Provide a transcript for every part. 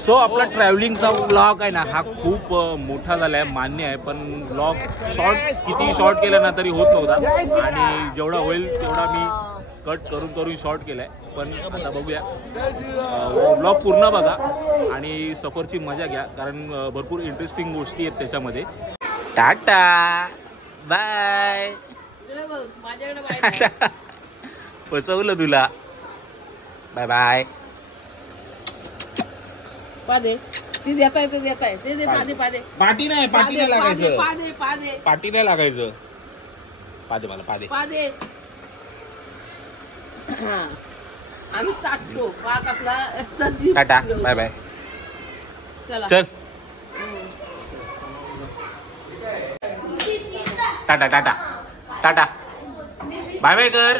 So आपला ट्रॅव्हलिंगचा vlog आहे ना हा खूप मोठा झाला आहे, मान्य आहे, पण व्लॉग किती शॉर्ट केला ना तरी होत नव्हता आणि जेवढा होईल तेवढा मी कट करून शॉर्ट केलाय. पण आता बघूया, व्लॉग पूर्ण बघा आणि सफरची मजा घ्या, कारण भरपूर इंटरेस्टिंग गोष्टी आहेत त्याच्यामध्ये. Tata bye. फसवलं तुला. Bye bye. पादे ती देताय ते देताय ते दे पादे पादे. पाटी नाही लागायचं. पादे पादे पाटी नाही लागायचं. पादे मला पादे पादे. हा आम्ही चाटतो पाक असला. Tata bye bye. चल tata tata tata bye bye कर.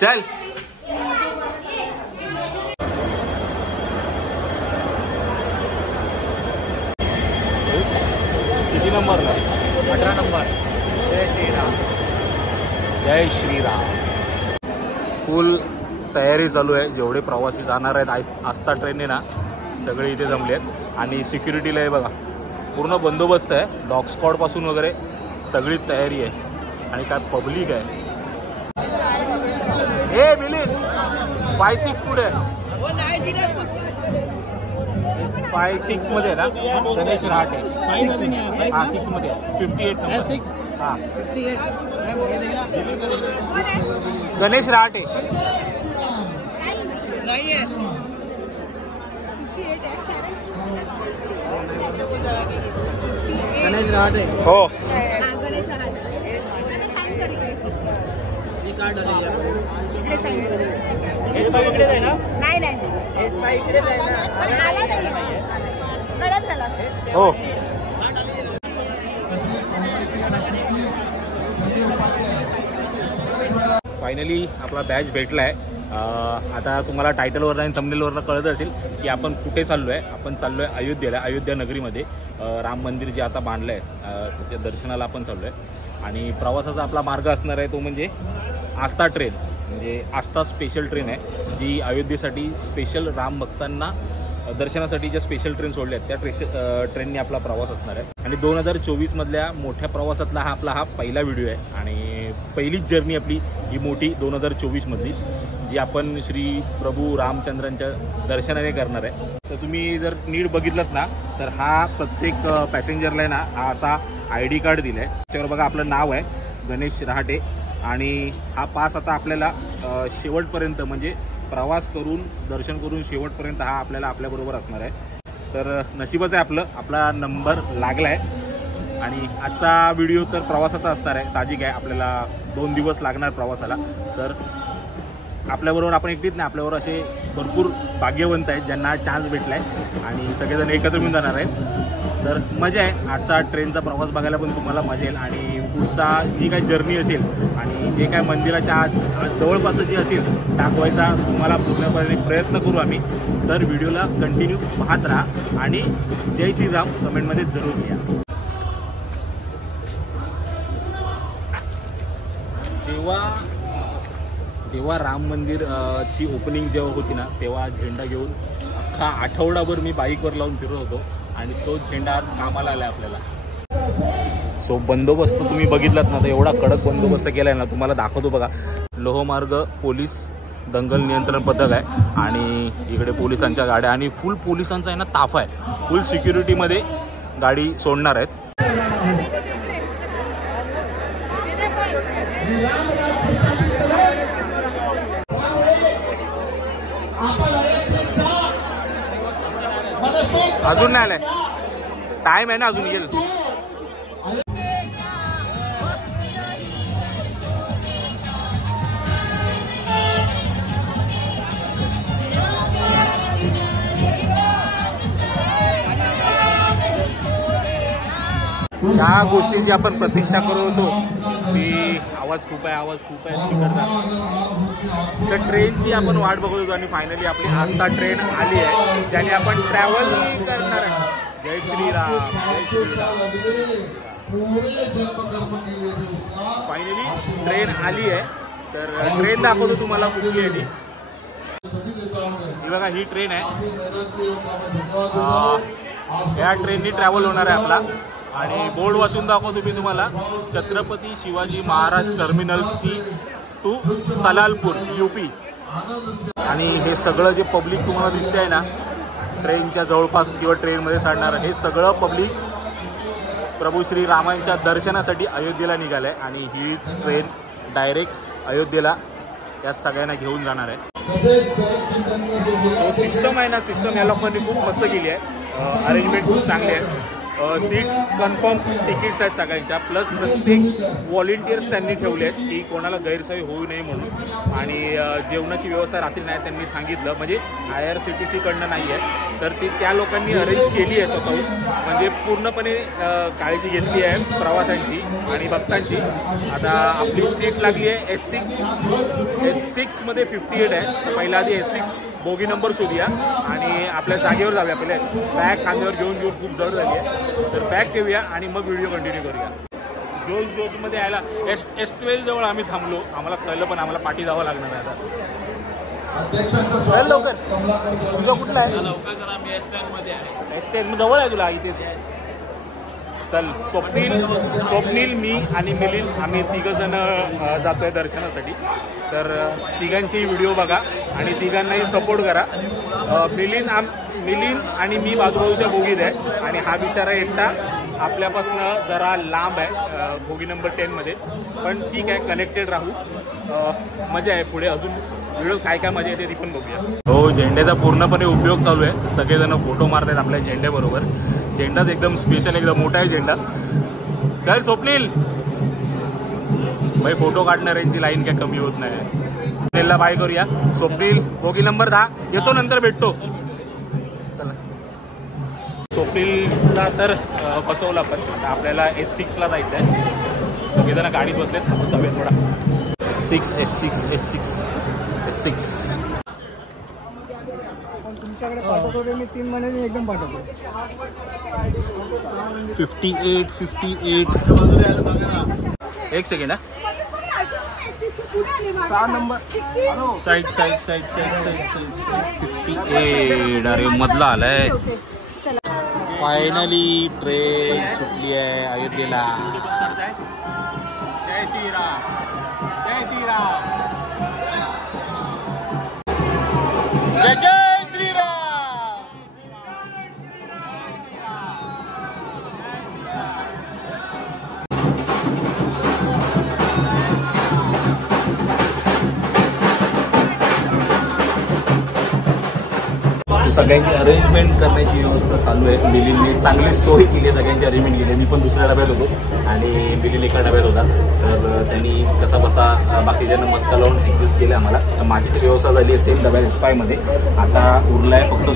चल किती नंबर? 18 नंबर. जय श्रीराम. जय श्रीराम. फुल तयारी चालू आहे. जेवढे प्रवासी जाणार आहेत आस्था ट्रेनने ना सगळे इथे जमले आहेत आणि सिक्युरिटीला आहे बघा, पूर्ण बंदोबस्त आहे. डॉग स्क्वॉड पासून वगैरे सगळी तयारी आहे आणि काय पब्लिक आहे. हे मिलिंद 5-6 कुठे आहे? 5-6 मध्ये आहे ना गणेश रहाटे. हा 6 मध्ये 58 नंबर. हा गणेश रहाटे. गणेश रहाटे. हो गणेश रहाटे. इकडे साईन कर. इकडे आहे ना? नाही इकडे आहे ना. पण आला नाही. गडद झाला. हो फायनली आपला बॅच भेटला आहे. आता तुम्हाला टायटलवरनं आणि थंबनेलवरनं कळत असेल की आपण कुठे चाललो आहे. आपण चाललो आहे अयोध्येला. अयोध्या नगरीमध्ये राम मंदिर जे आता बांधलं आहे त्याच्या दर्शनाला आपण चाललो आहे. आणि प्रवासाचा आपला मार्ग असणार आहे तो म्हणजे आस्था ट्रेन. म्हणजे आस्था स्पेशल ट्रेन आहे जी अयोध्येसाठी स्पेशल राम भक्तांना दर्शनासाठी ज्या स्पेशल ट्रेन सोडल्या आहेत त्या ट्रेनने आपला प्रवास असणार आहे. आणि 2024 मधल्या मोठ्या प्रवासातला हा पहिला व्हिडिओ आहे आणि पहिलीच जर्नी आपली ही मोठी 2024 मधली जी आपण श्री प्रभू रामचंद्रांच्या दर्शनाने करणार आहे. तर तुम्ही जर नीट बघितलं ना तर हा प्रत्येक पॅसेंजरला आहे ना हा असा ID कार्ड दिला आहे. त्याच्यावर बघा आपलं नाव आहे गणेश रहाटे आणि हा पास आता आपल्याला शेवटपर्यंत म्हणजे प्रवास करून दर्शन करून शेवटपर्यंत हा आपल्याला आपल्याबरोबर असणार आहे. तर नशीबच आहे आपला नंबर लागला आहे. आणि आजचा व्हिडिओ तर प्रवासाचा असणार आहे. साहजिक आहे, आपल्याला 2 दिवस लागणार प्रवासाला. तर आपल्याबरोबर आपण एकटीच नाही, आपल्याबरोबर असे भरपूर भाग्यवंत आहेत ज्यांना चान्स भेटला आहे आणि सगळेजण एकत्र मिळून जाणार आहेत. तर मजा आहे. आजचा ट्रेनचा प्रवास बघायला पण तुम्हाला मजा येईल आणि पुढचा जी काही जर्नी असेल आणि जे काय मंदिराच्या जवळपास जी असेल दाखवायचा तुम्हाला पूर्णपणे प्रयत्न करू आम्ही. तर व्हिडिओला कंटिन्यू पाहत राहा आणि जय श्रीराम कमेंटमध्ये जरूर लिहा. जेव्हा राम मंदिर ची ओपनिंग जेव्हा होती ना तेव्हा झेंडा घेऊन अख्खा आठवडाभर मी बाईकवर लावून फिरत होतो आणि तो झेंडा आज कामाला आला आपल्याला. सो बंदोबस्त तुम्ही बघितलात ना तर एवढा कडक बंदोबस्त केला आहे ना, तुम्हाला दाखवतो बघा. लोहमार्ग पोलीस दंगल नियंत्रण पथक आहे आणि इकडे पोलिसांच्या गाड्या आणि फुल पोलिसांचा आहे ना ताफा आहे. फुल सिक्युरिटीमध्ये गाडी सोडणार आहेत. अजून नाही आलाय, टाइम आहे ना अजून येईल. या गोष्टीची आपण प्रतीक्षा करत होतो की आवाज खूप आहे स्पीकरचा. तर ट्रेनची आपण वाट बघत होतो आणि फायनली आपली आस्था ट्रेन आली आहे ज्याने आपण ट्रॅव्हल करणार आहे. जय श्रीराम. फायनली ट्रेन आली आहे तर ट्रेन दाखवतो तुम्हाला कुठली आहे ती. ही बघा, ही ट्रेन आहे. या ट्रेननी ट्रॅव्हल होणार आहे आपला. आणि बोर्ड वाचून दाखवतो मी तुम्हाला, Chhatrapati Shivaji Maharaj terminal C to Salalpur UP. आणि हे सगळं जे पब्लिक तुम्हाला दिसते आहे ना ट्रेनच्या जवळपास किंवा ट्रेनमध्ये चढणार, हे सगळं पब्लिक प्रभू श्री रामांच्या दर्शनासाठी अयोध्येला निघालं आहे. आणि हीच ट्रेन डायरेक्ट अयोध्येला या सगळ्यांना घेऊन जाणार आहे. सिस्टम आहे ना, सिस्टम या लोकांनी खूप मस्त केली आहे. अरेंजमेंट खूप चांगली आहे. सीट्स कन्फर्म तिकीट्स आहेत सगळ्यांच्या, प्लस प्रत्येक व्हॉलेंटियर्स त्यांनी ठेवले आहेत की कोणाला गैरसोय होऊ नये म्हणून. आणि जेवणाची व्यवस्था रात्री नाही त्यांनी सांगितलं, म्हणजे IRCTC कडनं नाही आहे, तर ती त्या लोकांनी अरेंज केली आहे स्वतःहून. म्हणजे पूर्णपणे काळजी घेतली आहे प्रवाशांची आणि भक्तांची. आता आपली सीट लागली आहे S6 मध्ये 58 आहे. पहिल्या आधी S6 बोगी नंबर शोधूया आणि आपल्या जागेवर जाऊया. पहिले बॅग खांद्यावर घेऊन खूप जड झाली आहे, तर बॅग ठेवूया आणि मग व्हिडिओ कंटिन्यू करूया. जोजमध्ये यायला S12 जवळ आम्ही थांबलो. आम्हाला कळलं पण आम्हाला पाठी जावं लागणार आहे आता. लवकर तुझा कुठला आहे? लवकर जरा मी S10 मध्ये आहे. S10 जवळ आहे तुला इथेच. चल, स्वप्नील मी आणि मिलिंद आम्ही तिघंजण जातोय दर्शनासाठी. तर तिघांची व्हिडिओ बघा आणि तिघांनाही सपोर्ट करा. मिलिंद आणि मी बाजूबाजूच्या बोगीत आहे आणि हा बिचारा एकटा आपल्यापासून जरा लांब आहे बोगी नंबर 10 मध्ये. पण ठीक आहे, कनेक्टेड राहू. मजा आहे. पुढे अजून व्हिडिओ काय काय मजा येते ती पण बघूया. हो, झेंड्याचा पूर्णपणे उपयोग चालू आहे. सगळेजण फोटो मारत आहेत आपल्या झेंड्याबरोबर. झेंडाच एकदम स्पेशल, एकदम मोठा आहे झेंडा. चल स्वप्नील भाई, फोटो काढणाऱ्यांची लाईन काय कमी होत नाही. स्वप्नीलला बाय करूया. स्वप्नील बोगी नंबर 10 येतो, नंतर भेटतो. चला, स्वप्नीलला तर बसवलं आपण. आता आपल्याला S6 ला जायचं आहे. सगळेजण गाडीत बसलेत. आपण जाऊया थोडा. S6 तुमच्याकडे पाठवतो मी 3 महिन्यांनी एकदम पाठवतो. 58 एक सेकंड. 6 number side 58. अरे मधला आलाय. फायनली ट्रेन सुटली आहे अयोध्येला. जय श्रीराम, जय श्रीराम, जय जय श्रीराम. सगळ्यांची अरेंजमेंट करण्याची व्यवस्था चालू आहे. मिलिंदने चांगली सोय केली, सगळ्यांची अरेंजमेंट केली. मी पण दुसऱ्या डब्यात होतो आणि मिलिंद एका डब्यात होता. तर त्यांनी कसा बसा बाकीच्यांना मस्का लावून ॲडजस्ट केलं आम्हाला. तर माझी तर व्यवस्था झाली आहे सेम डब्यात S5 मध्ये. आता उरला आहे फक्त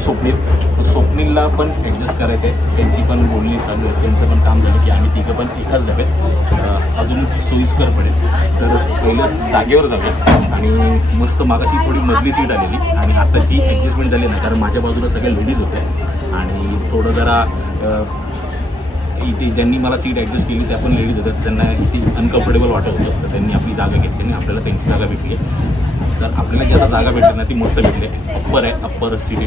स्वप्नीलला पण ॲडजस्ट करायचं आहे. त्यांची पण बोलणी चालू आहे. त्यांचं पण काम झालं की आम्ही तिघं पण एकाच डब्यात. अजून सोयीस्कर पडेल. तर पहिलं जागेवर जाऊया. आणि मस्त मागाशी थोडी मधली सीट आलेली आणि आता जी ॲडजस्टमेंट झाली ना, कारण माझ्या बाजूला सगळ्या लेडीज होत्या आणि थोडं जरा इथे ज्यांनी मला सीट ॲडजस्ट केली त्या पण लेडीज होत्या. त्यांना इथे अनकम्फर्टेबल वाटत होतं. तर त्यांनी आपली जागा घेतली आणि आपल्याला त्यांची जागा भेटली. तर आपल्याला जी आता जागा भेटली ना ती मस्त भेटली. अप्पर आहे, अप्पर सीट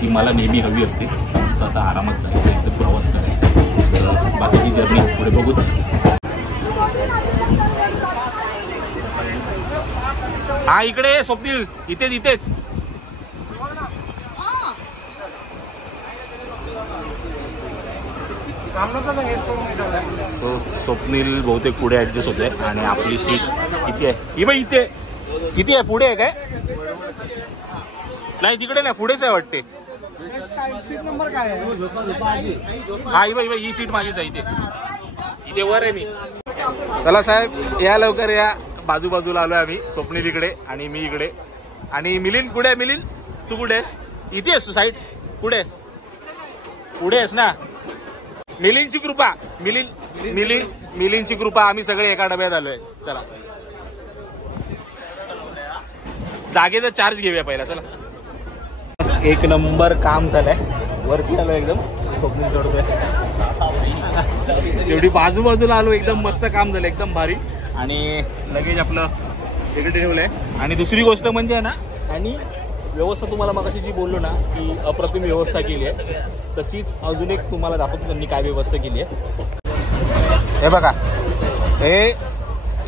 जी मला नेहमी हवी असते. मस्त आता आरामात जायचं, इथं प्रवास करायचा. तर बाकीची जर्नी पुढे बघूच. हा इकडे स्वप्नील, इथेच. स्वप्नील बहुतेक पुढे ऍडजस्ट होते आणि आपली सीट किती आहे ही बाई, इथे किती आहे? पुढे आहे काय? नाही तिकडे नाही, पुढेच आहे वाटते. सीट नंबर काय आहे? हा ही बाई ही सीट माझीच आहे. इथे वर आहे मी. चला साहेब या लवकर या. बाजूबाजूला आलोय आम्ही. स्वप्नील इकडे आणि मी इकडे आणि मिलिंद कुठे आहे? मिलिंद तू कुठे? इथे आहेस तू? साईड पुढे आहेस ना? मिलिंदची कृपा, मिलिंदची कृपा. आम्ही सगळे एका डब्यात आलोय. चला जागेचा चार्ज घेऊया पहिला. चला एक नंबर काम झालंय. वरती आलो एकदम. स्वप्नील चढतोय. एवढी बाजूबाजूला आलो. एकदम मस्त काम झालं, एकदम भारी. आणि लगेच आपलं इकडे ठेवलंय. आणि दुसरी गोष्ट म्हणजे ना, आणि व्यवस्था तुम्हाला मगाशी जी बोललो ना की अप्रतिम व्यवस्था केली आहे, तशीच अजून एक तुम्हाला दाखवतो त्यांनी काय व्यवस्था केली आहे. हे बघा, हे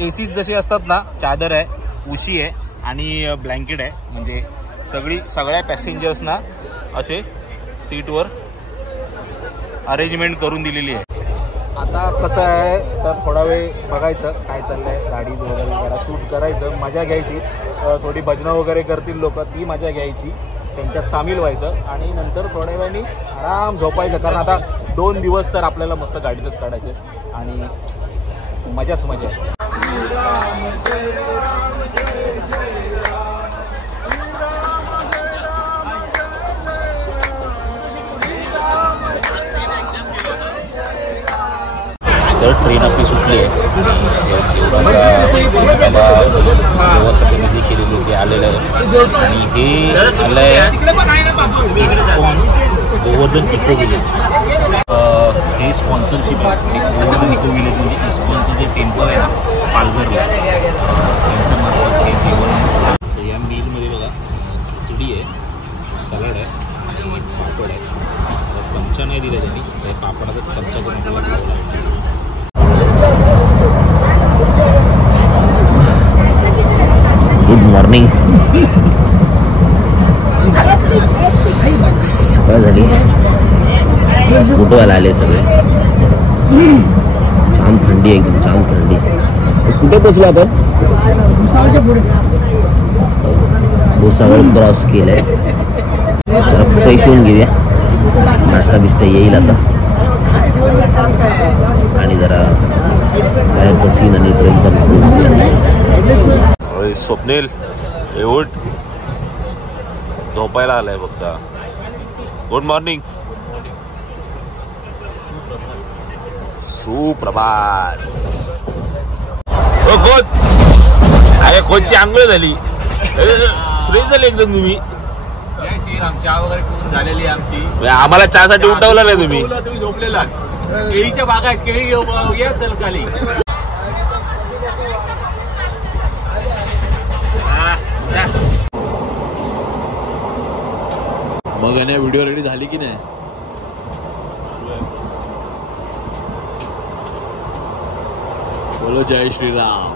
AC जसे असतात ना, चादर आहे, उशी आहे आणि ब्लँकेट आहे. म्हणजे सगळ्या पॅसेंजर्सना असे सीटवर अरेंजमेंट करून दिलेली आहे. आता कसं आहे तर थोडा वेळ बघायचं काय चाललंय, गाडी वगैरे जरा शूट करायचं, मजा घ्यायची. थोडी भजनं वगैरे करतील लोक, ती मजा घ्यायची, त्यांच्यात सामील व्हायचं आणि नंतर थोड्या वेळाने आराम झोपायचं. कारण आता 2 दिवस तर आपल्याला मस्त गाडीतच काढायचे आणि मजाच मजा आहे. तर ट्रेन आपली सुटली आहे. व्यवस्था त्यांनी केलेली होती आलेलं आहे. आणि हे आलं आहे इस्कॉन गोवर्धन इको विलेज. हे स्पॉन्सरशिप आहे. गोवर्धन इको विलेज म्हणजे इस्कॉनचं जे टेम्पल आहे ना पालघरला, त्यांच्या मार्फत हे जेवण. या मीलमध्ये बघा खिचडी आहे, सलाड आहे आणि पापड आहे. चमचा नाही दिला त्यांनी, पापडाचाच चमचा करून आपल्याला खावं लागतं. Good morning. सकाळ झाली, फोटोवाला आले सगळे. छान थंडी, एकदम छान थंडी. कुठे पोचलो आपण? भुसावळ क्रॉस केलंय. जरा फ्रेश होऊन घेऊया, नाश्ता बिस्टा येईल आता. आणि जरा बाहेरचा सीन आणि ट्रेनचा मागून. स्वप्नील एवढ झोपायला आलाय फक्त. Good morning. सुप्रभात. खोद, अरे खोदची आंघोळ झाली, फ्रेश झाली एकदम तुम्ही. चहा वगैरे पिऊन झालेली आमची. आम्हाला चहासाठी उठवलं नाही तुम्ही. तुम्ही झोपलेला. केळीच्या बागा आहेत, केळी घेऊ या चल खाली. मग याने व्हिडिओ रेडी झाली की नाही? बोलो जय श्रीराम.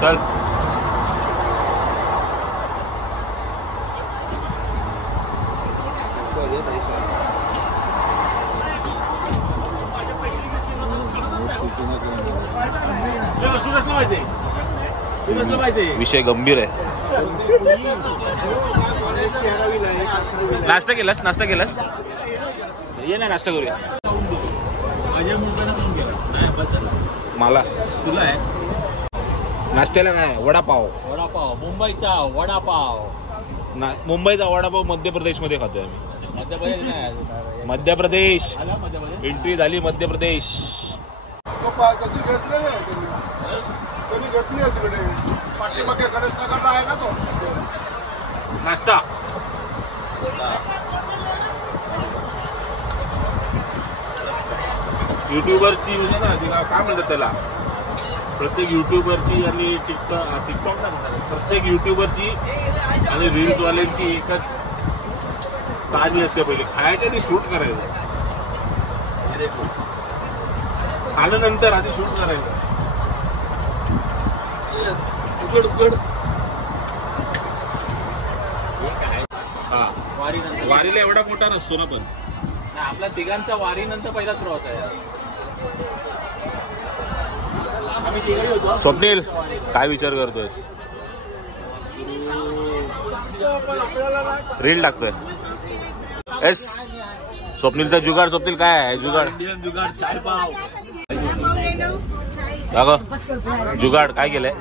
चल विषय गंभीर आहे. नाश्ता केलास? नाश्ता केलास? ये ना नाश्ता करूया. मला तुला आहे नाश्त्याला काय? वडापाव. वडापाव, मुंबईचा वडापाव. मुंबईचा वडापाव मध्य प्रदेशमध्ये खातोय आम्ही. मध्य प्रदेश नाही, मध्य प्रदेश. एंट्री झाली मध्य प्रदेश. नाश्ता युट्यूबरची म्हणजे ना काय म्हणतात त्याला, प्रत्येक युट्यूबरची आणि टिकटॉक ना, प्रत्येक युट्यूबरची आणि रील्सवाल्यांची एकच कहाणी असते, पहिले खायचं आणि शूट करायचं. खाल्यानंतर आधी शूट करायचं. उघड उघड. वारीला एवढा मोठा नसतो ना, पण आपल्या तिघांचा वारीनंतर पहिलाच प्रवास आहे. स्वप्नील काय विचार करतोयस? रील टाकतोय. एस स्वप्नीलचा जुगाड. स्वप्नील काय आहे जुगाड? इंडियन जुगाड चाय पाव. जुगाड काय केलंय?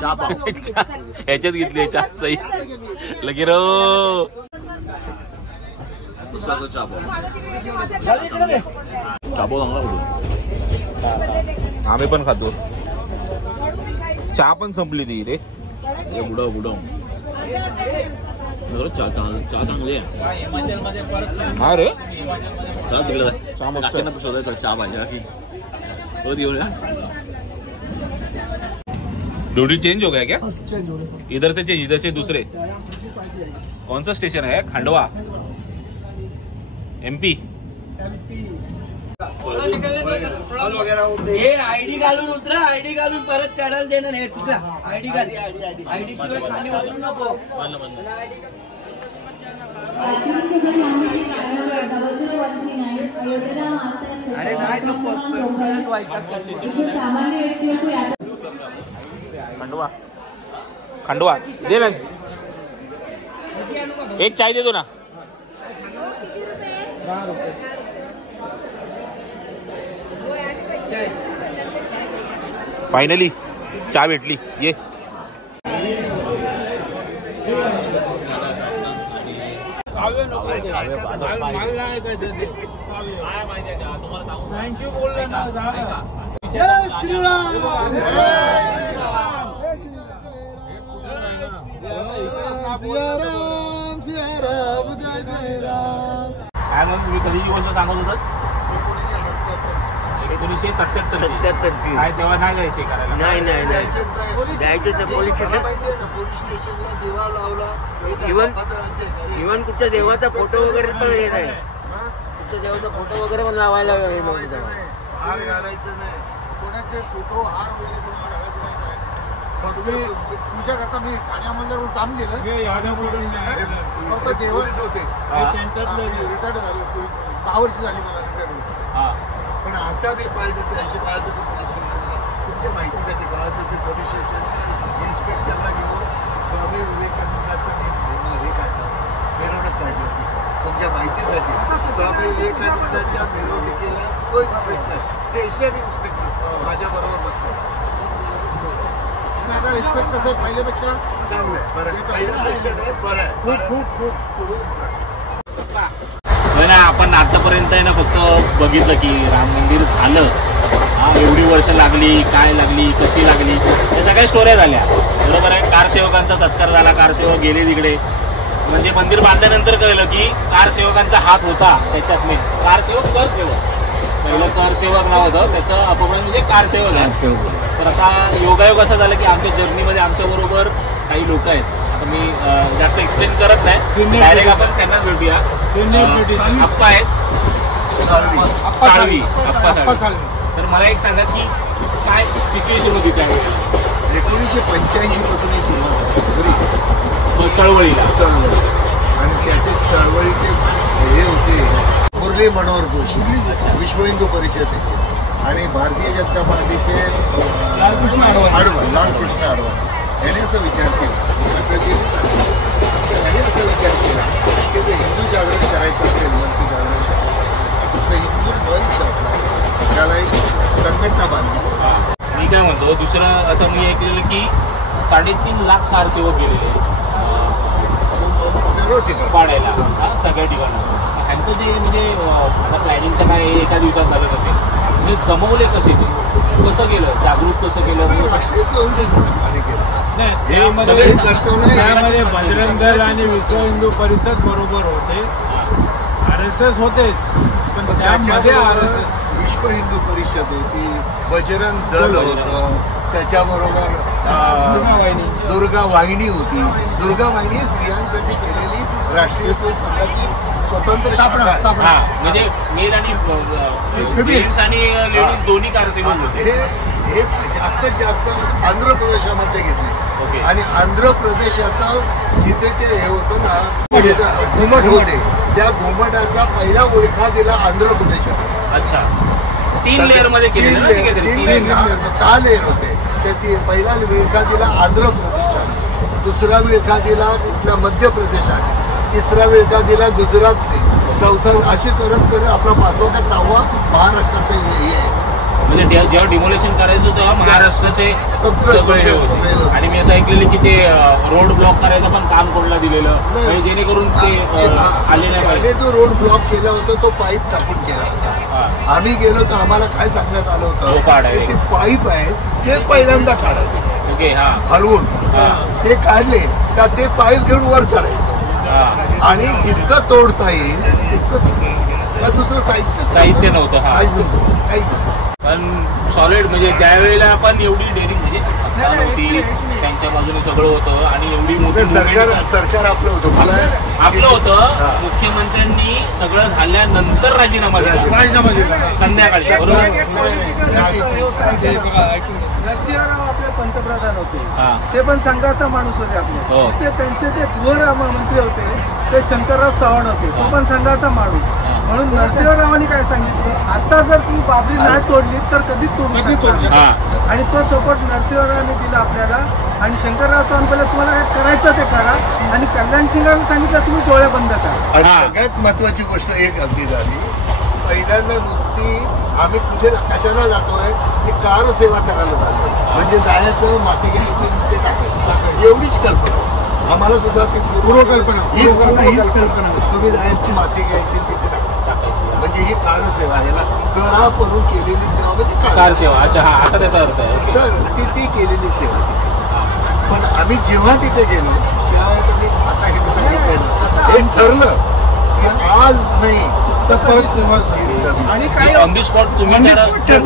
चहा पाव ह्याच्यात घेतली चहा सही लगे रो. चाबो चांगला होतो. आम्ही पण खातो. चहा पण संपली ती रे. बुडव बुडव चहा चांगली आहे. हा रे चहा तिकडे जाय. चहा मस्त काकींना शोधायचं चहा पाहिजे की परत येऊ या. ड्यूटी चेंज हो गया क्या? चेंज हो रहा है इधर से चेंज, इधर से दूसरे. कौन सा स्टेशन है? खंडवा MP. हे आयडी घालून उतरा, आयडी घालून परत चढायला देणार नाही. चुकला आयडी घाल. आयडी शिवाय खाली उतरू नको. अरे नाही खंडवा खंडवा दे ना, एक चाय दे दो ना. फायनली चहा भेटली. ये थँक्यू बोलले ना. काय मग तुम्ही कधी गोष्ट सांगत होतात? 1977 काय तेव्हा नाही जायचे करायला? नाही जायचं तर पोलीस स्टेशनला दिवा लावला. इव्हन कुठच्या देवाचा फोटो वगैरे पण हे नाही. कुठच्या देवाचा फोटो वगैरे पण लावायला हे नव्हतं. हार घालायचं नाही, कोणाचे फोटो हार वगैरे कोणाला घालायचं नाही. तुम्ही पूजा करता. मी ठाण्यामध्ये जाऊन काम केलं. फक्त देवच होते. रिटायर्ड झाले पोलीस. 10 वर्ष झाली मला रिटायर्ड होते. पण आता मी पाहिजे ते अशी काळात तुमच्या माहितीसाठी काळात होते पोलीस स्टेशन इन्स्पेक्टरला घेऊन स्वामी विवेकानंदाचं हे काढलं, मिरवणूक काढली होती. तुमच्या माहितीसाठी स्वामी विवेकानंदाच्या मिरवणुकीला तो इन्स्पेक्टर, स्टेशन इन्स्पेक्टर माझ्याबरोबर बसतो. आता रिस्पेक्ट कसं आहे पहिल्यापेक्षा चांगलं आहे. पहिल्यापेक्षा नाही बरं आहे. खूप खूप खूप ना. आपण आतापर्यंत आहे ना फक्त बघितलं की राम मंदिर झालं, एवढी वर्ष लागली, काय लागली, कशी लागली, हे सगळ्या स्टोऱ्या झाल्या. बरोबर आहे. कारसेवकांचा सत्कार झाला, कारसेवक गेले तिकडे. म्हणजे मंदिर बांधल्यानंतर कळलं की कारसेवकांचा हात होता त्याच्यात. मी कारसेवक करसेवक, पहिलं करसेवक नाव होतं, त्याचं अपभ्रंश म्हणजे कारसेवक आहे. तर आता योगायोग असं झालं की आमच्या जर्नीमध्ये आमच्याबरोबर काही लोक आहेत. आता मी जास्त एक्सप्लेन करत नाही, डायरेक्ट आपण त्यांनाच भेटूया. आप्पा आहेत, साळवी आप्पा साळवी. तर मला एक सांगा की काय सिच्युएशन होती त्यावेळेला? 1985 पासून ही सुरुवात झाली चळवळीला. आणि त्याचे चळवळीचे हे होते मुरली मनोहर जोशी, विश्व हिंदू परिषदेचे, आणि भारतीय जनता पार्टीचे लालकृष्ण अडवाणी याने असा विचार केला, त्याने असा विचार केला की ते हिंदू जागरण करायचं असेल, मंत्री जागरण तर हिंदू मंच आपला त्याला एक संघटना बांधली. मी काय म्हणतो, दुसरं असं मी ऐकलेलं की 3.5 लाख कारसेवक गेलेले सर्व ठिकाणी पाडायला, सगळ्या ठिकाणी. ह्यांचं जे म्हणजे आता प्लॅनिंग तर काय एका दिवसात झालं नसेल, म्हणजे जमवले कसे, ते कसं केलं, जागरूक कसं केलं? राष्ट्रीय स्वयंसेवकांनी केलं. त्यामध्ये बजरंग दल आणि विश्व हिंदू परिषद बरोबर होते, RSS होतेच, पण त्यामध्ये RSS विश्व हिंदू परिषद होती, बजरंग दल होतं, त्याच्याबरोबर दुर्गा वाहिनी होती. दुर्गा वाहिनी स्त्रियांसाठी केलेली राष्ट्रीय संघाची स्वतंत्र स्थापना. म्हणजे मेल आणि जेंट्स आणि लेडीज दोन्ही कारसेवक होते. हे जास्तीत जास्त आंध्र प्रदेशामध्ये घेतले, आणि आंध्र प्रदेशाचं जिथे ते हे होतं ना, घुमट होते, त्या घुमटाचा पहिला ओळखा दिला आंध्र प्रदेशात. अच्छा, 3 लेअर मध्ये केले ना? 6 लेअर होते. ते पहिला विळखा दिला आंध्र प्रदेशाने, दुसरा विळखा दिला तिथला मध्य प्रदेशाने, तिसरा विळखा दिला गुजरातने, चौथा असे करत करत आपला 5वा का 6वा महाराष्ट्राचा हे आहे. म्हणजे जेव्हा डिमोलेशन करायचं तेव्हा महाराष्ट्राचे सगळे हे होते. आणि मी असं ऐकलेलं की ते रोड ब्लॉक करायचं पण काम कोणाला दिलेलं, म्हणजे जेणेकरून ते आले नाही पाहिजे. जो रोड ब्लॉक केला होता तो पाईप टाकून केला होता. आम्ही गेलो तर आम्हाला काय सांगण्यात आलं होतं, ते पाईप आहे ते पहिल्यांदा काढायचं. ओके हा हलवून हा ते काढले का ते पाईप घेऊन वर चढायचं हा आणि जितकं तोडता येईल तितकं का दुसरं साहित्य नव्हतं हा काहीच नव्हतं, काहीच नव्हतं. पण सॉलिड म्हणजे त्यावेळेला पण एवढी डेअरिंग म्हणजे सत्ता नव्हती, त्यांच्या बाजूने सगळं होतं आणि एवढी मोठी सरकार आपलं होतं मला आपलं होतं. मुख्यमंत्र्यांनी सगळं झाल्यानंतर राजीनामा दिला संध्याकाळचा बरोबर. नरसिंहराव आपले पंतप्रधान होते, हा. ते पण संघाचा माणूस होते आपले. हो. नुसते त्यांचे जे गृहमंत्री होते ते शंकरराव चव्हाण होते, तो पण संघाचा माणूस. म्हणून नरसिंहरावांनी काय सांगितलं, आता जर तुम्ही बाबरी नाही तोडली तर कधीच तोडू शकता. हा आणि तो सपोर्ट नरसिंहरावांनी दिला आपल्याला. आणि शंकरराव चव्हाण बोलले तुम्हाला काय करायचं ते करा, आणि कल्याण सिंगाला सांगितलं तुम्ही डोळे बंद करा. आणि हा. सगळ्यात महत्वाची गोष्ट एक अगदी झाली, पहिल्यांदा नुसती आम्ही कुठे कशाला जातोय ते कार सेवा करायला जातो, म्हणजे जायचं माती घ्यायचं ते टाकायचं एवढीच कल्पना आम्हाला सुद्धा ती पूर्वकल्पना हीच कल्पना तुम्ही जायची माती घ्यायची तिथे टाकायची म्हणजे ही कार सेवा ह्याला करा म्हणून केलेली सेवा म्हणजे कार सेवा. अच्छा हा असा त्याचा अर्थ आहे. तर ती केलेली सेवा तिथे. पण आम्ही जेव्हा तिथे गेलो त्यावेळेला त्यांनी आता हे सांगितलं हे ठरलं की आज नाही तर परत सेवा आणि काही ऑन दी स्पॉट तुम्ही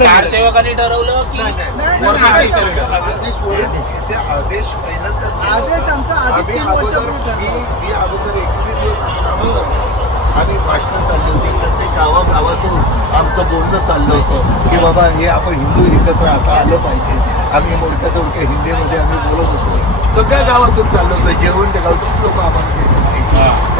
कार सेवकांनी ठरवलं की ते आदेश पहिल्यांदाच आदेश आमचा आधी आम्ही 3 अगोदर वर्षापूर्वी मी अगोदर 21 दिवस थांबलो. आम्ही भाषणं चालली होती प्रत्येक गावागावातून आमचं बोलणं चाललं होतं की बाबा हे आपण हिंदू एकत्र आता आलं पाहिजे. आम्ही मोडक्या तोडक्या हिंदीमध्ये आम्ही बोलत होतो. सगळ्या गावातून चाललं होतं जेवण त्या गावचीच लोक आम्हाला देत होते.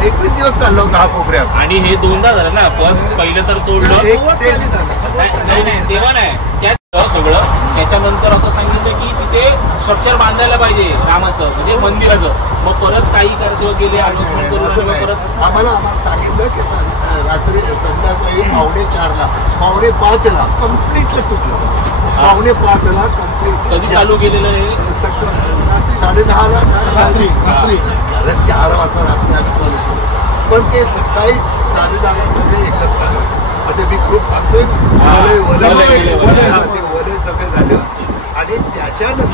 21 दिवस चालला होता हा प्रोग्राम. आणि हे दोनदा झालं ना. फर्स्ट पहिलं तर तोडलं नाही तेव्हा नाही त्यात सगळं. त्याच्यानंतर असं सांगितलं की तिथे स्ट्रक्चर बांधायला पाहिजे रामाचं म्हणजे मंदिराचं. मग परत काही कारसेवक गेले अनाउन्समेंट करून परत आम्हाला सांगितलं की रात्री संध्याकाळी 4:45ला 4:45ला कम्प्लिटली तुटलं. 4:45ला कम्प्लीट. कधी चालू केलेलं हे 10:30ला रात्री 4 वाजता रात्री आम्ही चालू केलं. पण ते सकाळी 10:30ला सगळे एकत्र आले. म्हणजे मी खूप सांगतोय वलय सगळे झाले. आणि त्याच्यानंतर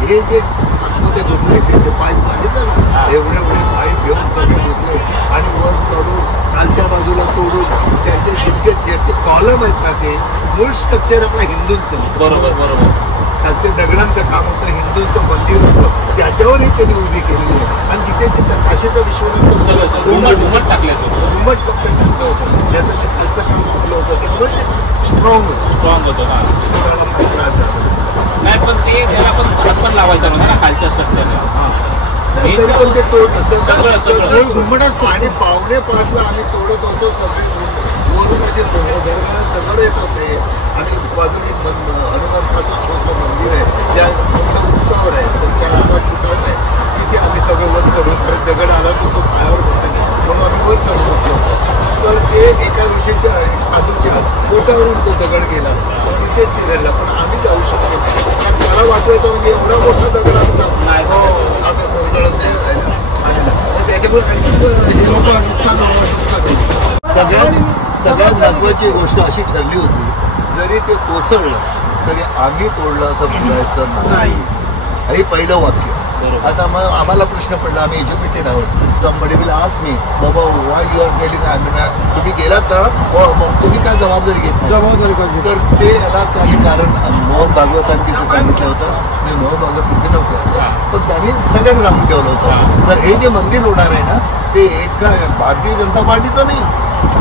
हे जे आतमध्ये घुसले ते पाईप सांगितलं ना एवढे पाईप घेऊन सगळे घुसले आणि वर चढून खालच्या बाजूला तोडून त्याचे ज्याचे कॉलम आहेत ना ते मूळ स्ट्रक्चर आपल्या हिंदूंचं बरोबर बरोबर खालच्या दगडांचं काम होतं, हिंदूंचं मंदिर होतं, त्याच्यावरही त्यांनी उभी केलेली आहे. आणि जिथे तिथं काशीचं विश्वनाथचं घुमट टाकले घुमट फक्त त्यांचं होतं, ज्याचं ते खालचं काम कुठलं होतं त्यामुळे ते स्ट्रॉंग होतं हा. त्रास झाला. नाही पण ते त्याला पण हात पण लावायचा नव्हता ना खालच्या स्ट्रक्चरला. तरी पण ते तोडत सगळं घुमटच. आणि 4:45ला आम्ही तोडत होतो सगळे वरून असे दगड येत होते. आणि बाजूने हनुमंताचं छोटं मंदिर आहे त्या मोठ्या उंचावर आहे 4-5 फुटावर आहे. तिथे आम्ही सगळं वर चढून परत दगड आला की तो पायावर बसेल म्हणून आम्ही वर चढून बसलो होतो. तर ते एका ऋषीच्या साधूच्या पोटावरून तो दगड गेला तिथेच चिरडला. पण आम्ही जाऊ शकतो कारण त्याला वाचवायचं म्हणजे एवढा मोठा दगड आमचा असं दरगळत आलेला. त्याच्यामुळे आणखी लोक सगळ्यात महत्वाची गोष्ट अशी ठरली होती जरी ते कोसळलं तरी आम्ही तोडलं असं बोलायचं नाही. हे पहिलं वाक्य. आता मग आम्हाला प्रश्न पडला आम्ही एज्युकेटेड आहोत. समबडी विल आस्क मी बाबा व्हाय यू आर टेलिंग तुम्ही गेलात तर मग तुम्ही काय जबाबदारी घेतली तर ते याला काही कारण मोहन भागवतांनी तिथे सांगितलं होतं. मी मोहन भागवत तिथे नव्हतं पण त्यांनी सगळ्यांना सांगून ठेवलं होतं. तर हे जे मंदिर होणार आहे ना ते एका भारतीय जनता पार्टीचं नाही,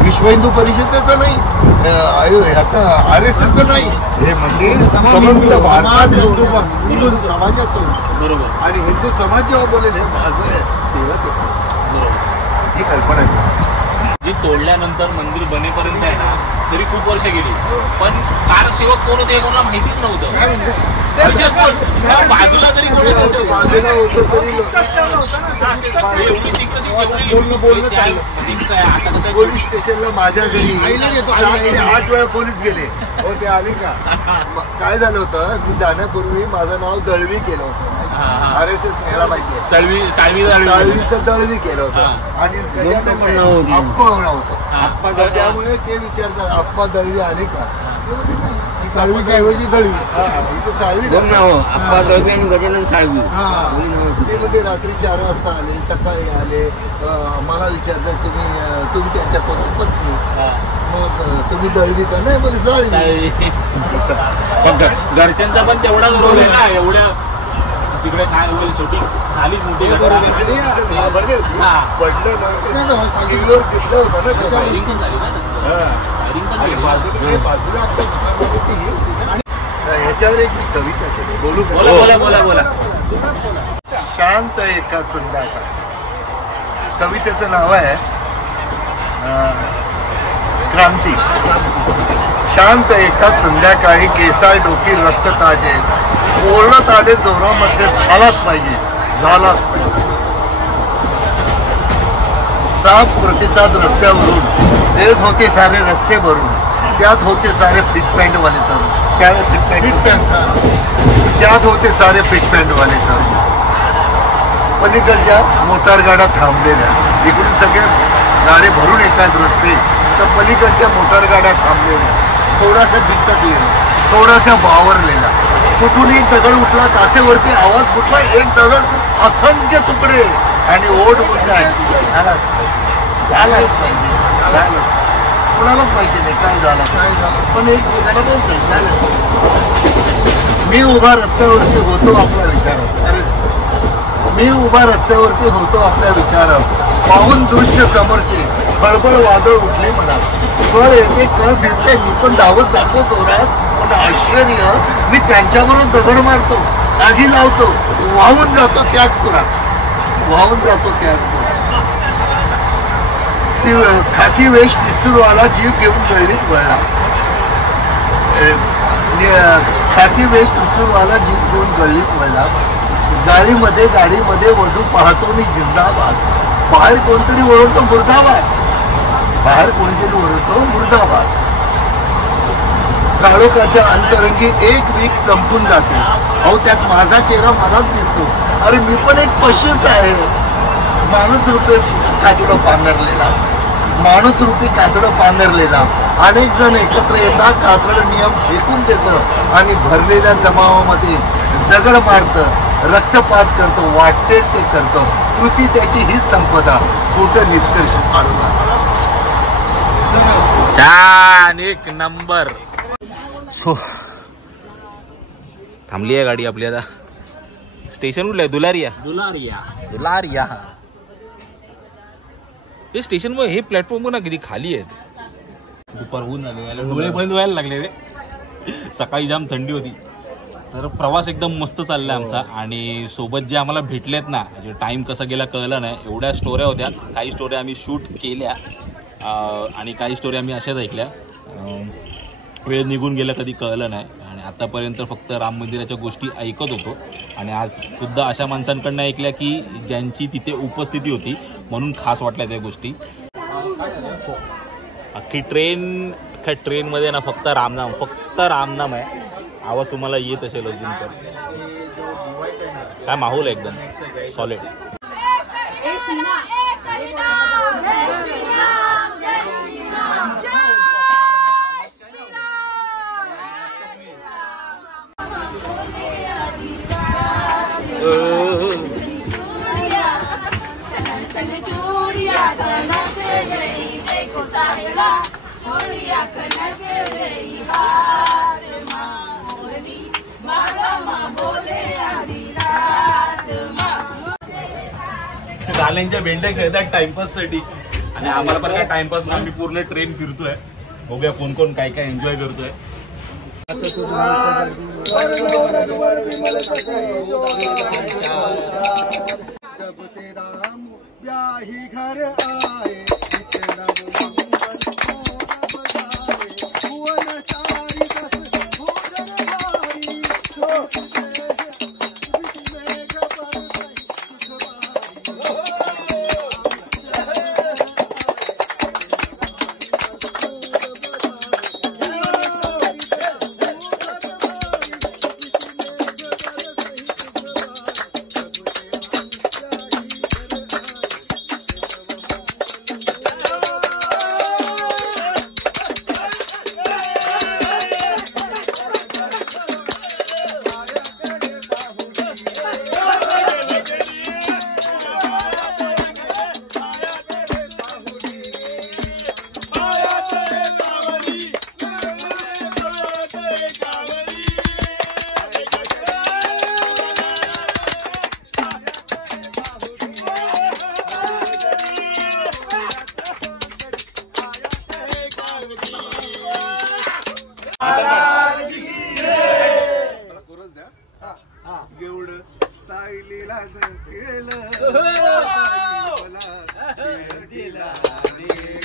विश्व हिंदू परिषदेचं नाही, ह्याचा RSSचं नाही. हे मंदिर समग्र भारतात हिंदू समाजाचं बरोबर. आणि हिंदू समाज जेव्हा बोलेल हे माझं आहे तेव्हा ते ही कल्पना आहे. जी तोडल्यानंतर मंदिर बनेपर्यंत आहे ना तरी खूप वर्ष गेली. पण कार सेवक कोण होते हे कोणाला माहितीच नव्हतं. बाजूला जरी कोण असेल तर बाजूला होतं तरी आता कसं पोलीस स्टेशनला माझ्या घरी 7 ते 8 वेळा पोलीस गेले. हो ते आले का. काय झालं होतं मी जाण्यापूर्वी माझं नाव दळवी केलं होतं. RSS याला माहिती आहे साळवीचं दळवी केलं होतं आणि अप्पा होतं. त्यामुळे ते विचारतात अप्पा दळवी आले का. साळवीच्या ऐवजी दळवी. इथं साळवी दोन नाव आप्पा दळवी आणि गजानन साळवी. ते मध्ये रात्री 4 वाजता आले, सकाळी आले. मला विचारतात तुम्ही त्यांच्या पत्नी, मग तुम्ही दळवी का? नाही मध्ये साळवी. घरच्यांचा पण तेवढाच रोल आहे ना, एवढ्या तिकडे काय होईल, छोटी खालीच मोठी पडलं सांगितलं दिसलं होतं ना फायरिंग पण झाली ना, आणि बाजूला आपल्या मुसलमानाची ही होती ना. ह्याच्यावर एक मी कविता केली, बोलू का? बोला बोला बोला. शांत एका संध्याकाळ. कवितेचं नाव आहे क्रांती. शांत एका संध्याकाळी केसाळ डोकी रक्त ताजे, ओरडत आले जोरामध्ये झालाच पाहिजे, झालाच पाहिजे. 7 प्रतिसाद रस्त्यावरून येत होते सारे रस्ते भरून, त्यात होते सारे फिटपॅन्टवाले तरुण, त्यात होते सारे फिटपॅन्टवाले तरुण. पलीकडच्या मोटार गाड्या थांबलेल्या, इकडून सगळे गाडे भरून येतात रस्ते, तर पलीकडच्या मोटार गाड्या थांबलेल्या. थोडासा बिचक येईल, थोडासा वावरलेला, कुठून एक दगड उठला, काठेवरती आवाज कुठला, एक दगड, असंख्य तुकडे, आणि ओढ बोलताय झालाच पाहिजे. झालं कुणालाच माहिती नाही काय झालं, पण एक बोलायला बोलतोय झालं. मी उभा रस्त्यावरती होतो आपल्या विचारात. अरे मी उभा रस्त्यावरती होतो आपल्या विचारात. पाहून दृश्य समोरचे बळबळ वादळ उठले म्हणा. कळ येते, कळ फिरते, मी पण धावत जातो जोरात. पण आश्चर्य, मी त्यांच्याबरोबर दगड मारतो, आधी लावतो, वाहून जातो त्याच पुरात, वाहून जातो त्याच पुरात. खाकी वेश पिस्तूलवाला जीव घेऊन गळलीत वळला. खाकी वेश पिस्तूलवाला जीव घेऊन गळलीत वळला. जाळीमध्ये गाडीमध्ये वधू पाहतो मी जिंदाबाद. बाहेर कोणतरी ओरडतो मुर्दाबाद, बाहेर कोणीतरी ओरडतो मुर्दाबाद. काळोखाच्या अंतरंगी एक वीक संपून जाते. अहो त्यात माझा चेहरा मलाच दिसतो. अरे मी पण एक पशुच आहे. माणूस रूपी कातडं पांघरलेला, माणूस रूपी कातडं पांघरलेला. अनेक जण एकत्र येतात, कातडं नियम फेकून देतं आणि भरलेल्या जमावामध्ये दगड मारतं, रक्तपात करतो, वाटते ते करतो. कृती त्याची हीच संपदा, खोटं निष्कर्ष काढू लागला. छान, एक नंबर. सो थांबली आहे गाडी आपली आता. स्टेशन कुठलं आहे? दुलारिया. दुलारिया हे स्टेशन हे प्लॅटफॉर्म ना किती खाली आहेत. दुपार ऊन आले, डोळे बंद व्हायला लागले रे. सकाळी जाम थंडी होती. तर प्रवास एकदम मस्त चालला आमचा. आणि सोबत जे आम्हाला भेटलेत ना, म्हणजे टाईम कसा गेला कळलं नाही. एवढ्या स्टोऱ्या होत्या. काही स्टोऱ्या आम्ही शूट केल्या आणि काही स्टोरी आम्ही अशाच ऐकल्या. वेळ निघून गेला कधी कळलं नाही. आणि आतापर्यंत फक्त राम मंदिराच्या गोष्टी ऐकत होतो. आणि आज सुद्धा अशा माणसांकडनं ऐकल्या की ज्यांची तिथे उपस्थिती होती, म्हणून खास वाटल्या त्या गोष्टी. अख्खी ट्रेनमध्ये ना फक्त रामनाम आहे. आवाज तुम्हाला येत असेल अजून तर. काय माहोल आहे एकदम सॉलिड. गाल्यांच्या भेंड्या खेळतात टाइमपाससाठी. आणि आम्हाला पण काय टाइमपास, आम्ही पूर्ण ट्रेन फिरतोय. बघूया कोण कोण काय काय एन्जॉय करतोय. सायलीला केलं मला शिर्डीला नेलं.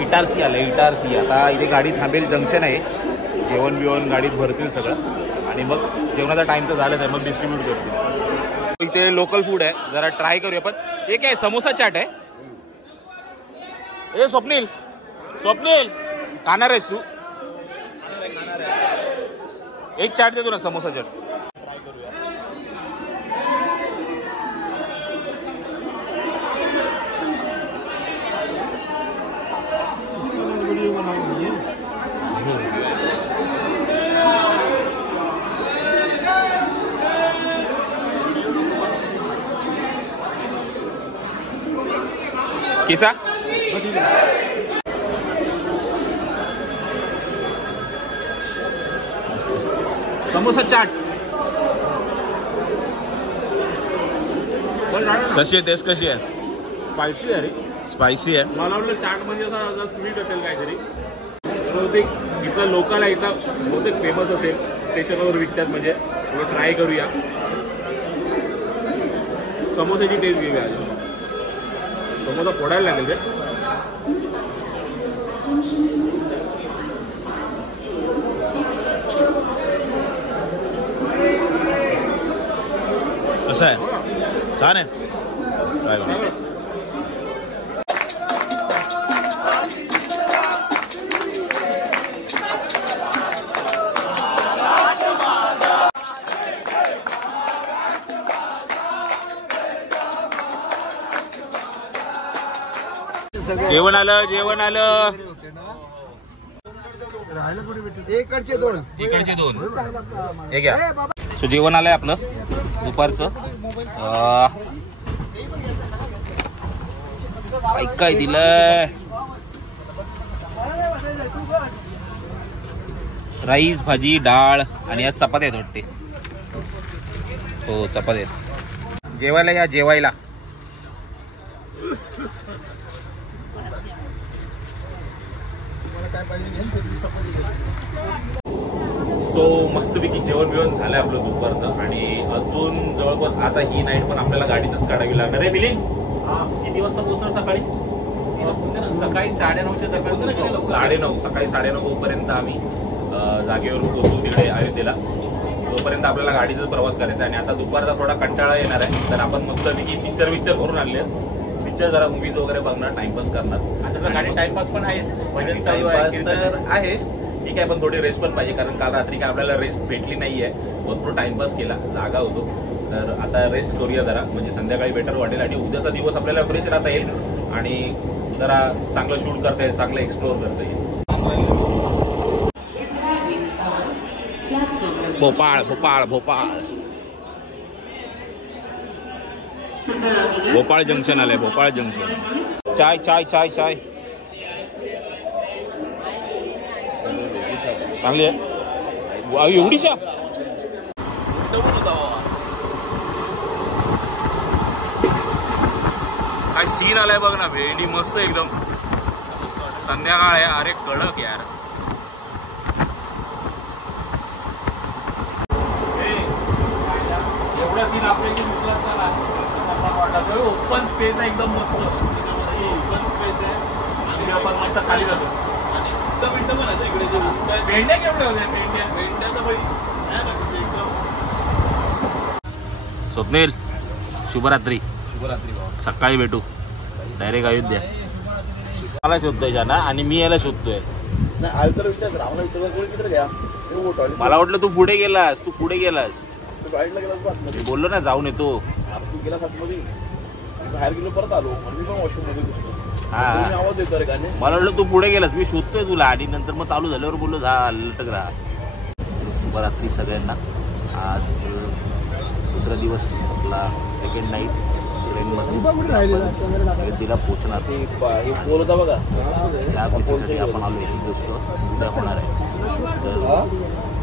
इटारसी आलं इटारसी. आता इथे गाडी थांबेल, जंक्शन आहे, जेवण बिवण गाडीत भरतील सगळं आणि मग जेवणाचा टाइम तर झालाच आहे, मग डिस्ट्रीब्यूट करतील. इथे लोकल फूड आहे, जरा ट्राय करूया. पण एक आहे समोसा चाट आहे. ए स्वप्नील स्वप्नील खाणार आहेस तू? एक चाट देतो ना, समोसा चाट. किसा समोसा चाट कशी आहे टेस्ट? कशी आहे? स्पायसी आहे रे. स्पायसी आहे. मला वाटलं चाट म्हणजे असा स्वीट असेल काहीतरी. बहुतेक इथलं लोकल आहे, इथं बहुतेक फेमस असेल, स्टेशनवर विकतात, म्हणजे ट्राय करूया. समोसाची टेस्ट घेऊया. समोसा फोडायला लागेल रे. कसं आहे? छान आहे. काय जेवण आलं, जेवण आलं. इकडचे दोन. इकडचे दोन. हे घ्या. सो जेवण आलंय आपलं दुपारचं. काय दिलंय? राईस, भाजी, डाळ आणि आज चपात्या आहेत वाटते. हो चपात्या आहेत. जेवायला या, जेवायला. सो मस्तपैकी जेवण बिवण झालंय आपलं दुपारचं आणि अजून जवळपास आता ही नाईट पण आपल्याला गाडीतच काढावी लागणार आहे. मिलिंद किती वाजता पोहोचणार सकाळी? सकाळी 9:30च्या दरम्यान. 9:30 सकाळी 9:30 पर्यंत आम्ही जागेवर पोहोचू तिकडे अयोध्येला. तोपर्यंत आपल्याला गाडीचाच प्रवास करायचा आणि आता दुपारचा थोडा कंटाळा येणार आहे, तर आपण मस्तपैकी पिक्चर करून आणले. पिक्चर जरा मूवीज वगैरे बघणार, टाइमपास करणार. आता गाडी टाइमपास पण आहेच, भजन चालू आहेच. ठीक आहे, पण थोडी रेस्ट पण पाहिजे, कारण काल रात्री काय आपल्याला रेस्ट भेटली नाहीये. भरपूर टाइमपास केला, जागा होतो. तर आता रेस्ट करूया जरा, म्हणजे संध्याकाळी बेटर वाटेल आणि उद्याचा दिवस आपल्याला फ्रेश राहता येईल आणि जरा चांगलं शूट करता येईल, चांगलं एक्सप्लोअर करता येईल. भोपाळ भोपाळ भोपाळ भोपाळ जंक्शन आलंय. भोपाळ जंक्शन. चाय चाय चाय चाय चांगली आहे. एवढी चहा काय सीन आलाय बघ ना. भेंडी मस्त एकदम. संध्याकाळ आहे. अरे कडक यार. एवढा सीन आपल्या इथे दिसला असताना ओपन स्पेस आहे एकदम मस्त. ओपन स्पेस आहे आणि आपण मस्त खाली जातो. आणि मिनटं पण आहे इकडे. जे भेंड्या केवढ्या होत्या. भेंड्या तर बाई स्वप्नील शुभरात्री. शुभरात्री भाऊ. सकाळी भेटू डायरेक्ट अयोध्या. मला शोधतोय जाना आणि मी याला शोधतोय. मला वाटलं तू पुढे गेलास. तू पुढे गेलास. बोललो ना जाऊन येतो. तू गेला आतमध्ये बाहेर गेलो परत आलो आणि मी पण वॉशरूम मध्ये घुसलो. हा आवाज देतो रे गाणे. मला वाटलं तू पुढे गेलास. मी शोधतोय तुला आणि नंतर मग चालू झाल्यावर बोललो लटक राहा. शुभरात्री सगळ्यांना. आज दुसरा दिवस आपला सेकंड नाईट ट्रेनमध्ये दिला पोचणार. हे पोर होता बघा. त्या गोष्टीसाठी आपण आलो. ही गोष्ट उद्या होणार आहे. तर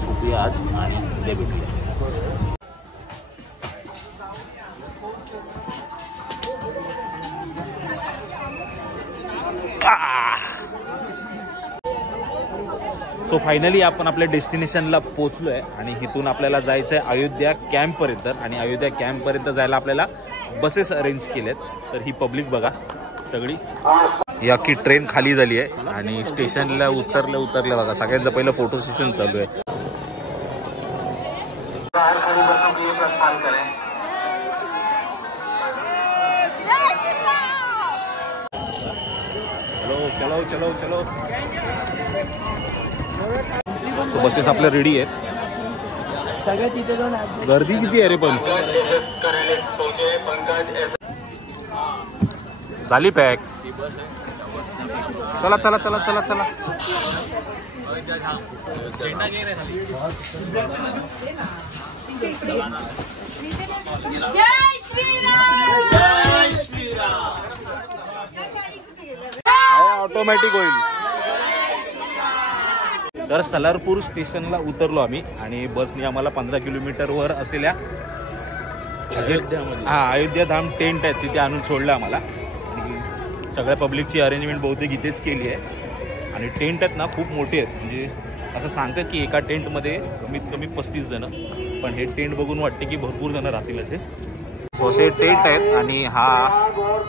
झोपूया आज आणि उद्या भेटूया. सो फायनली आपण आपल्या डेस्टिनेशनला पोहोचलोय आणि इथून आपल्याला जायचं आहे अयोध्या कॅम्पपर्यंत. आणि अयोध्या कॅम्पपर्यंत जायला आपल्याला बसेस अरेंज केलेत. तर ही पब्लिक बघा सगळी. ही अख्खी ट्रेन खाली झाली आहे आणि स्टेशनला उतरले बघा. सगळ्यांचा पहिलं फोटो सेशन चालू आहे. चलो चलो चलो चलो. बसेस आपल्या रेडी आहेत. गर्दी किती आहे रे पण. झाली पॅक. चला चला चला चला चला. जय श्रीराम. जय श्रीराम. ऑटोमॅटिक होईल. तर सलारपूर स्टेशनला उतरलो आम्ही आणि बसने आम्हाला 15 किलोमीटरवर असलेल्या अयोध्या धाम टेंट आहे तिथे आणून सोडलं आम्हाला. आणि सगळ्या पब्लिकची अरेंजमेंट बहुतेक इथेच केली आहे. आणि टेंट आहेत ना खूप मोठे आहेत. म्हणजे असं सांगतात की एका टेंटमध्ये कमीत कमी 35 जण. पण हे टेंट बघून वाटते की भरपूर जण राहतील असे. सो असे टेंट आहेत आणि हा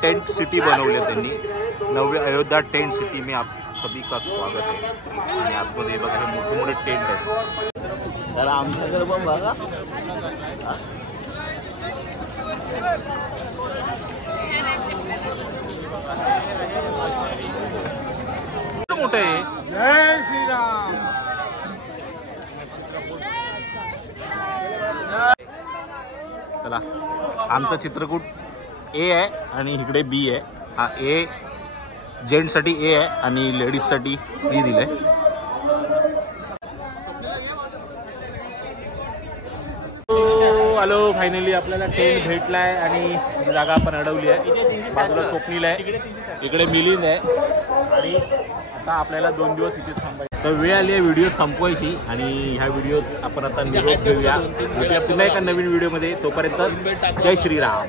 टेंट सिटी बनवली आहे त्यांनी. नवी अयोध्या टेंट सिटी में आप सभी का स्वागत है. आणि आतमध्ये बघा हे मोठे मोठे टेंट आहेत. तर आमच्याकडे पण बघा. मोठं आहे. जय श्रीराम. चला आमचं चित्रकूट ए आहे आणि इकडे बी आहे. हा ए जेंट्ससाठी ए आहे आणि लेडीजसाठी बी दिलंय. हॅलो फायनली आपल्याला टेंट भेटलाय आणि जागा आपण अडवली आहे. बाजूला स्वप्नील आहे. इकडे मिलिंद आहे. आणि आता आपल्याला 2 दिवस इथेच थांबायचं. तर वेळ आली आहे व्हिडिओ संपवायची आणि ह्या व्हिडिओत आपण आता निरोप घेऊया. भेटूया पुन्हा एका नवीन व्हिडिओमध्ये. तोपर्यंत जय श्रीराम.